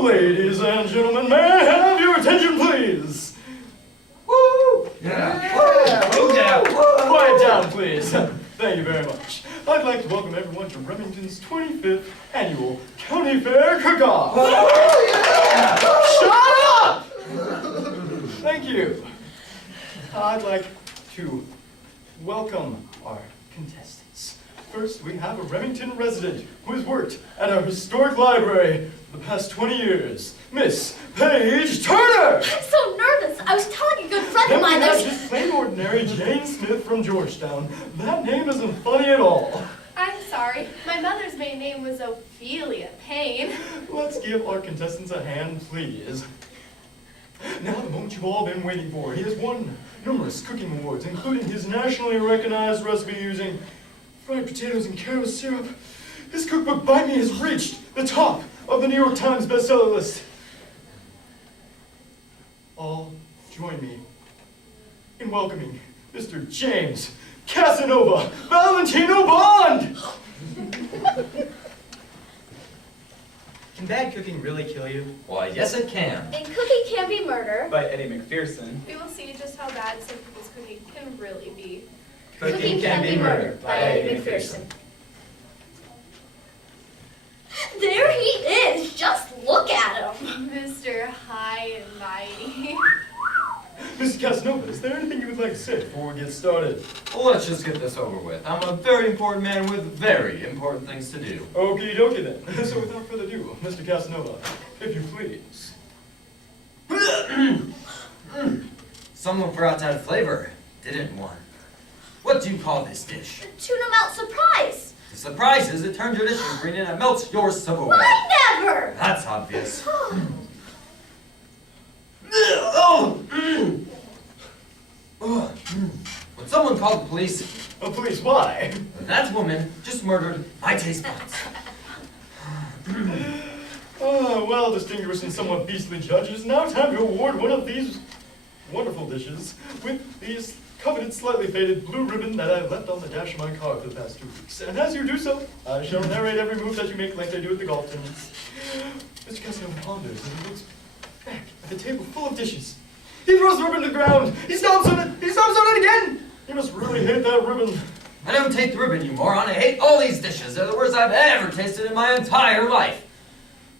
Ladies and gentlemen, may I have your attention, please? Woo! Yeah. Move down. Quiet down, please. Thank you very much. I'd like to welcome everyone to Remington's 25th Annual County Fair Cook-Off. Shut up! Thank you. I'd like to welcome our contestants. First, we have a Remington resident who has worked at our historic library for the past 20 years, Miss Paige Turner! I'm so nervous. I was telling a good friend of mine Then we there's... have just plain ordinary Jane Smith from Georgetown. That name isn't funny at all. I'm sorry. My mother's maiden name was Ophelia Payne. Let's give our contestants a hand, please. Now the moment you've all been waiting for. He has won numerous cooking awards, including his nationally recognized recipe using fried potatoes and caramel syrup. His cookbook by me has reached the top of the New York Times bestseller list. All join me in welcoming Mr. James Casanova Valentino Bond! Can bad cooking really kill you? Why, yes it can. And cooking can be murder. By Eddie McPherson. We will see just how bad some people's cooking can really be. Cooking can be murder by Eddie McPherson. There he is. Just look at him. Mr. High and Mighty. Mr. Casanova, is there anything you would like to say before we get started? Well, let's just get this over with. I'm a very important man with very important things to do. Okie dokie then. So without further ado, Mr. Casanova, if you please. Someone forgot to add flavor, didn't one? What do you call this dish? Tuna melt surprise. The surprise is it turns your dishes green and it melts your silverware. I never. That's obvious. Would someone call the police? Oh, please, why? That woman just murdered my taste buds. Oh, well, distinguished and somewhat beastly judges, now time to award one of these wonderful dishes with these coveted, slightly faded blue ribbon that I left on the dash of my car for the past 2 weeks. And as you do so, I shall narrate every move that you make like they do at the golf tournaments. Mr. Casanova ponders and he looks back at the table full of dishes. He throws the ribbon to the ground. He stomps on it. He stomps on it again. He must really hate that ribbon. I don't take the ribbon, you moron. I hate all these dishes. They're the worst I've ever tasted in my entire life.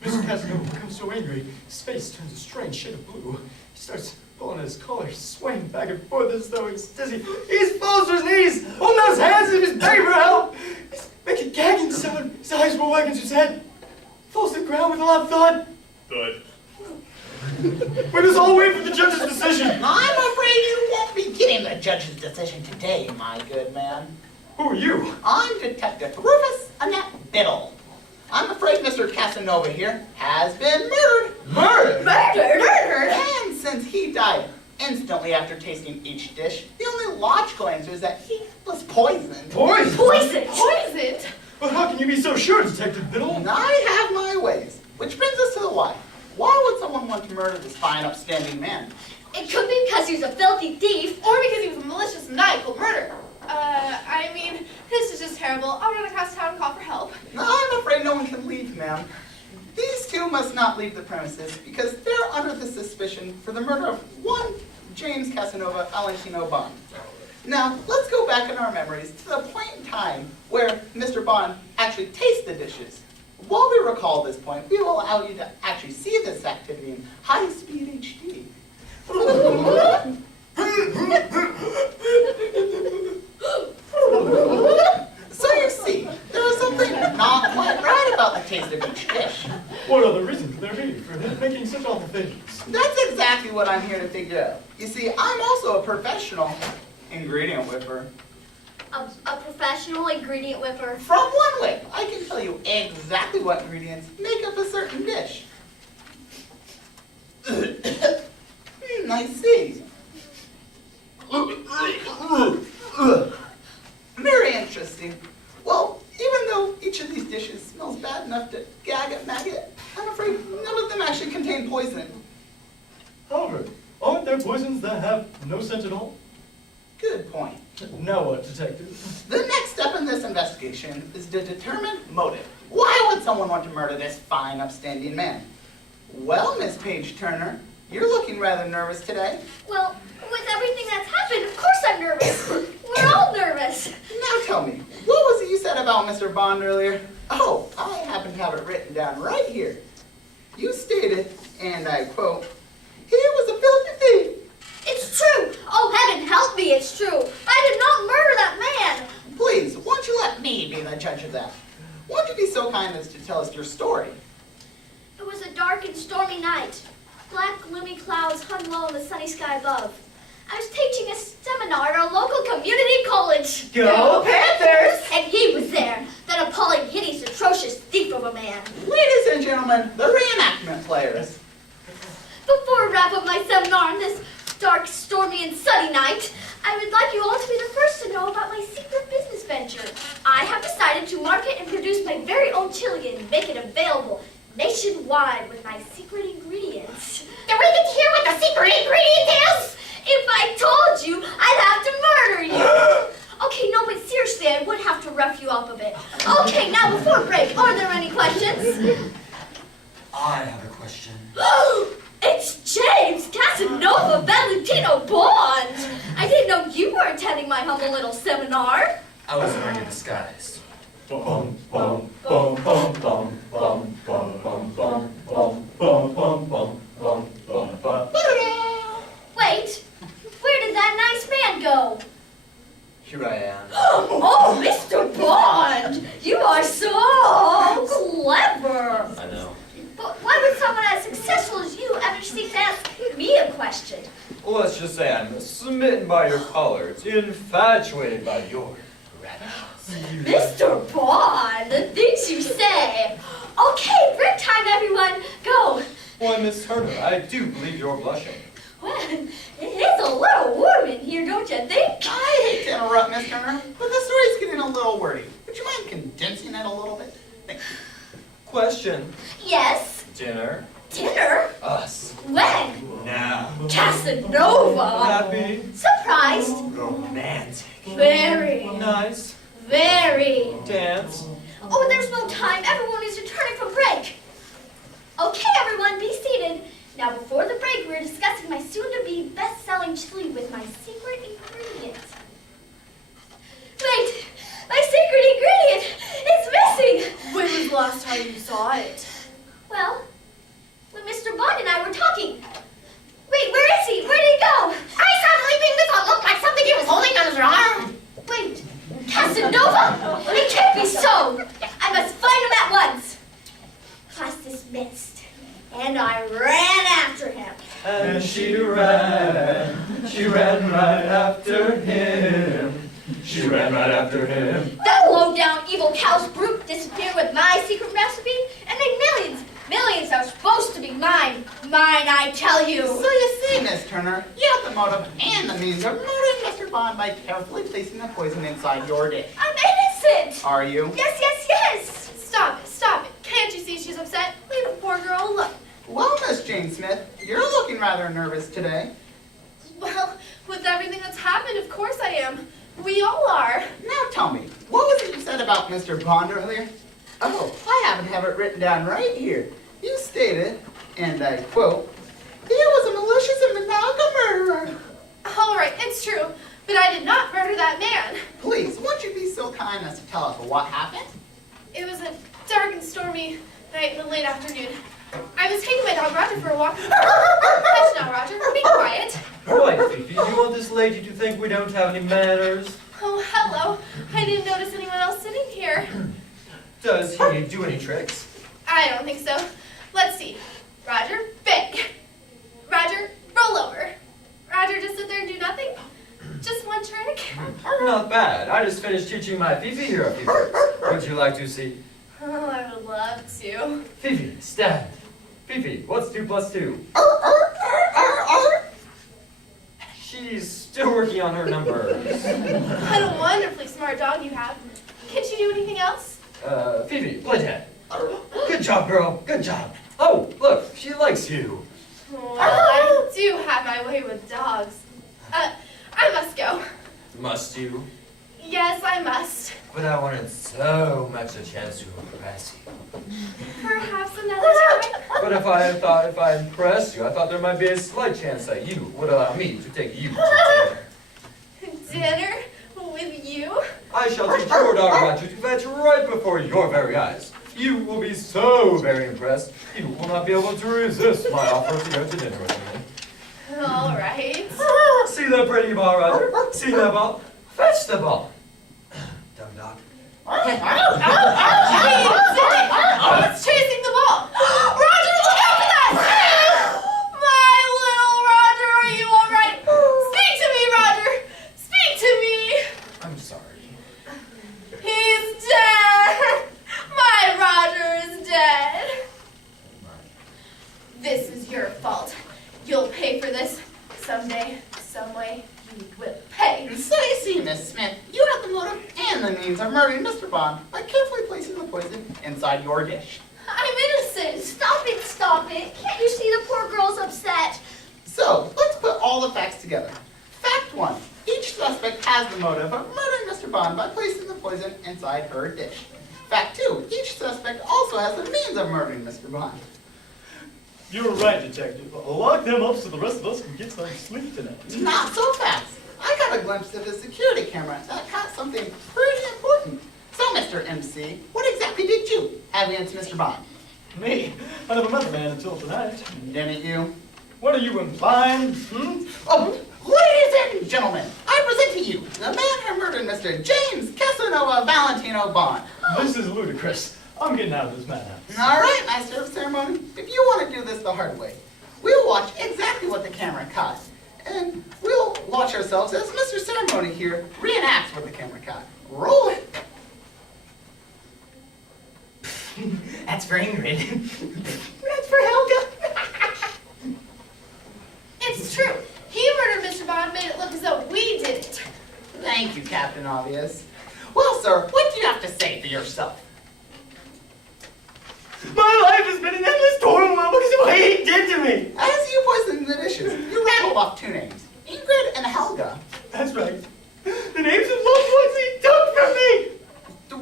Mr. Casanova becomes so angry, his face turns a strange shade of blue. He starts pulling at his collar, swaying back and forth as though he's dizzy. He's falls to his knees, holding out his hands as if he's begging for help. He's making gagging sound. His eyes roll back into his head. Falls to the ground with a loud thud. Thud. We must all wait for the judge's decision. I'm afraid you won't be getting the judge's decision today, my good man. Who are you? I'm Detective Rufus Annette Biddle. I'm afraid Mr. Casanova here has been murdered. Murdered? Murdered? And since he died instantly after tasting each dish, the only logical answer is that he was poisoned. Poison? Poisoned. Poisoned? But how can you be so sure, Detective Biddle? And I have my ways. Which brings us to the why. Why would someone want to murder this fine, upstanding man? It could be because he was a filthy thief. Or because he was a malicious, maniacal murderer. I mean, this is just terrible. I'll run across town and call for help. I'm afraid no one can leave, ma'am. These two must not leave the premises because they're under the suspicion for the murder of one James Casanova Valentino Bond. Now, let's go back in our memories to the point in time where Mr. Bond actually tastes the dishes. While we recall this point, we will allow you to actually see this activity in high-speed HD. what I'm here to figure out. You see, I'm also a professional ingredient whipper. A professional ingredient whipper. From one whip, I can tell you exactly what ingredients make up a certain dish. I see. Very interesting. Well, even though each of these dishes smells bad enough to gag a maggot, I'm afraid none of them actually contain poison. However, aren't there poisons that have no scent at all? Good point. Now what, detective? The next step in this investigation is to determine motive. Why would someone want to murder this fine, upstanding man? Well, Miss Paige Turner, you're looking rather nervous today. Well, with everything that's happened, of course I'm nervous. We're all nervous. Now tell me, what was it you said about Mr. Bond earlier? Oh, I happen to have it written down right here. You stated, and I quote, "He was a filthy thief." It's true. Oh, heaven help me, it's true. I did not murder that man. Please, won't you let me be the judge of that? Won't you be so kind as to tell us your story? It was a dark and stormy night. Black, gloomy clouds hung low in the sunny sky above. I was teaching a seminar at a local community college. Go Panthers! And he was there, that appalling, hideous, atrocious thief of a man. Ladies and gentlemen, the reenactment players. Before I wrap up my seminar on this dark, stormy, and sunny night, I would like you all to be the first to know about my secret business venture. I have decided to market and produce my very own chili and make it available nationwide with my secret ingredients. Do we get to hear what the secret ingredient is? If I told you, I'd have to murder you. Okay, no, but seriously, I would have to rough you up a bit. Okay, now before break, are there any questions? I have a question. It's James Casanova Valentino Bond! I didn't know you were attending my humble little seminar. I was wearing a disguise. Bum bum bum bum bum bum bum bum bum bum bum bum bum bum bum bum. Wait, where did that nice man go? Here I am. Oh, Mr. Bond! You are so clever! I know. But why would someone as successful as you ever seek to ask me a question? Well, let's just say I'm smitten by your colors, infatuated by your radishes. Mr. Bond, the things you say. Okay, break time, everyone. Go. Why, Miss Turner, I do believe you're blushing. Well, it is a little warm in here, don't you think? I hate to interrupt, Miss Turner, but the story's getting a little wordy. Would you mind condensing it a little bit? Thank you. Question. Yes. Dinner. Dinner? Us. When? Now. Casanova. Happy. Surprised. Romantic. Very. Nice. Very. Dance. Oh, there's no time. Everyone is returning from break. Okay, everyone, be seated. Now, before the break, we're discussing my soon-to-be best-selling chili with my secret ingredient. Wait, my secret ingredient is missing. When was the last time you saw it? Well, when Mr. Bond and I were talking. Wait, where is he? Where did he go? I saw him leaping with what looked like something he was holding on his arm. Wait, Casanova? It can't be so. I must find him at once. Class dismissed. And I ran after him. And she ran right after him. She ran right after him. That low-down evil cow's brute disappeared with my secret recipe and made millions. Millions are supposed to be mine. Mine, I tell you. So you see, Miss Turner, you have the motive and the means of murdering Mr. Bond by carefully placing the poison inside your dish. I'm innocent. Are you? Yes, yes, yes. Stop it, stop it. Can't you see she's upset? Leave the poor girl alone. Well, Miss Jane Smith, you're looking rather nervous today. Well, with everything that's happened, of course I am. We all are. Now tell me, what was it you said about Mr. Bond earlier? Oh, I happen to have it written down right here. You stated, and I quote, "He was a malicious and maniacal murderer." All right, it's true, but I did not murder that man. Please, won't you be so kind as to tell us what happened? It was a dark and stormy night in the late afternoon. I was taking my dog Roger for a walk. Hush now, Roger. Be quiet. Right, Fifi, you want this lady to think we don't have any manners? Oh, hello. I didn't notice anyone else sitting here. Does he do any tricks? I don't think so. Let's see. Roger, bang. Roger, roll not bad. I just finished teaching my Fifi here a few words. Would you like to see? Oh, I would love to. Fifi, stand. Fifi, what's 2 plus 2? She's still working on her numbers. What a wonderfully smart dog you have. Can't you do anything else? Fifi, play dead. Good job, girl. Good job. Oh, look, she likes you. Well, I do have my way with dogs. I must go. Must you? Yes, I must. But I wanted so much a chance to impress you. Perhaps another time. But if I impressed you, I thought there might be a slight chance that you would allow me to take you to dinner. Dinner with you? I shall teach your dog about you to fetch right before your very eyes. You will be so very impressed, you will not be able to resist my offer to go to dinner with me. All right. See that pretty ball, Roger? See that ball? Fetch the ball. Dumb dog. He did it! He's chasing the ball! Roger, look out for that! My little Roger, are you all right? Speak to me, Roger! Speak to me! I'm sorry. He's dead! My Roger is dead! This is your fault. You'll pay for this someday, some way. You will pay. So you see, Miss Smith, you have the motive and the means of murdering Mr. Bond by carefully placing the poison inside your dish. I'm innocent. Stop it, stop it. Can't you see the poor girl's upset? So, let's put all the facts together. Fact 1. Each suspect has the motive of murdering Mr. Bond by placing the poison inside her dish. Fact 2. Each suspect also has the means of murdering Mr. Bond. You're right, Detective. Lock them up so the rest of us can get some sleep tonight. Not so fast. I got a glimpse of his security camera that caught something pretty important. So, Mr. MC, what exactly did you have against Mr. Bond? Me? I never met the man until tonight. Didn't you? What are you implying? Oh, ladies and gentlemen, I present to you the man who murdered Mr. James Casanova Valentino Bond. This is ludicrous. I'm getting out of this madhouse. All right, Master of Ceremony, if you want to do this the hard way, we'll watch exactly what the camera caught. And we'll watch ourselves as Mr. Ceremony here reenacts what the camera caught. Roll it. That's for Ingrid. That's for Helga. It's true. He murdered Mr. Bond, made it look as though we did it. Thank you, Captain Obvious. Well, sir, what do you have to say for yourself? My life has been an endless turmoil because of what he did to me. As you poisoned the dishes, you rattled off 2 names, Ingrid and Helga. That's right. The names of loved ones he took from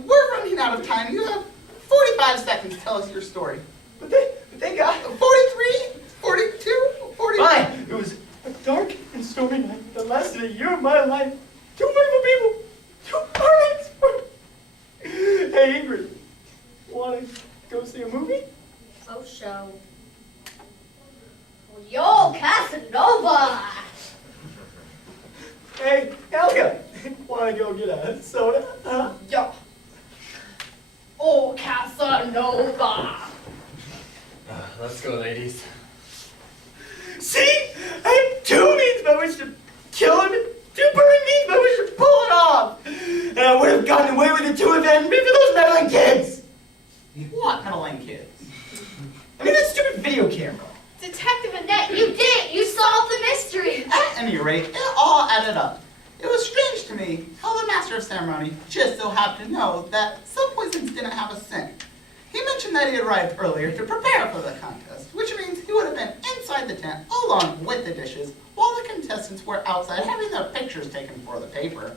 me. We're running out of time. You have 45 seconds to tell us your story. But they got 43, 42, 45. Fine. It was a dark and stormy night that lasted a year of my life. 2 wonderful people. 2 parents. Hey, Ingrid. Want to go see a movie? Oh, show. Yo, Casanova! Hey, Helga. Want to go get a soda? Huh? Yo. Oh, Casanova. Let's go, ladies. See? I had 2 means by which to kill him and 2 perfect means by which to pull it off. And I would have gotten away with it too if it hadn't been for those meddling kids. What meddling kids? I mean, that stupid video camera. Detective Annette, You did it! You solved the mystery! At any rate, it all added up. It was strange to me how the Master of Ceremony just so happened to know that some poisons didn't have a scent. He mentioned that he arrived earlier to prepare for the contest, which means he would have been inside the tent along with the dishes while the contestants were outside having their pictures taken for the paper.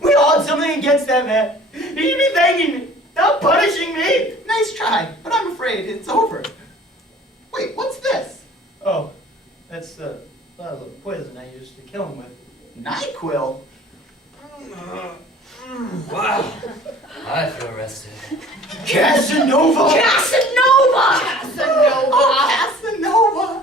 We all had something against that man. He should be thanking me, not punishing me. Nice try, but I'm afraid it's over. Wait, what's this? Oh, that's the poison I used to kill him with. NyQuil? Wow. I feel rested. Casanova! Casanova! Casanova. Oh, Casanova!